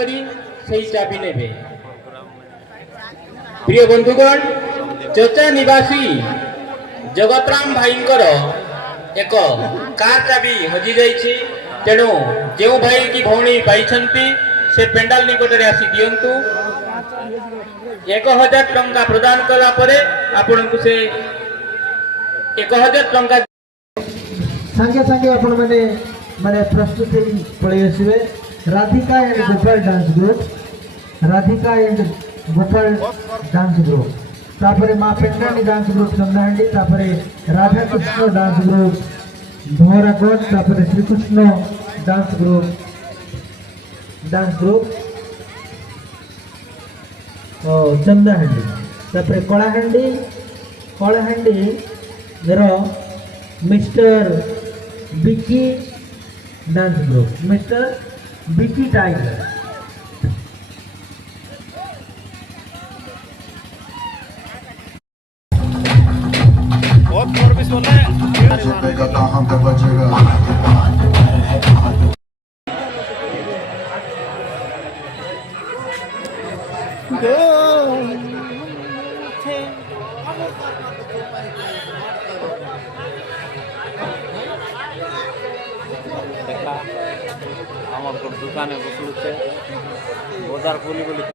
करी सही चाबी नेबे। प्रिय बंधुगण चर्चा निवासी जगतराम भाईंकर एक कार चाबी हजि जाइछि तेणु जो भाई की भौणी पाइछंती से पेंडाल निकट में आसी दियंतु 1000 टंका प्रदान कला परे आपण को से 1000 टंका संगे संगे आपण माने माने प्रस्तुत पड़े आसवे Radhika and Gopal dance group Radhika and Gopal dance group तापरे माँ पेंडानी डांस ग्रुप चंदाहांडी तापरे राधा कृष्ण डांस ग्रुप धोराकोट तापरे श्री कृष्ण डांस ग्रुप चंदाहांडी तापरे कलाहांडी रो mister Biki dance group mister Biki tiger बहुत सर्विस बोल रहे हैं दुकाने बसलुचे बाजार बोली बोली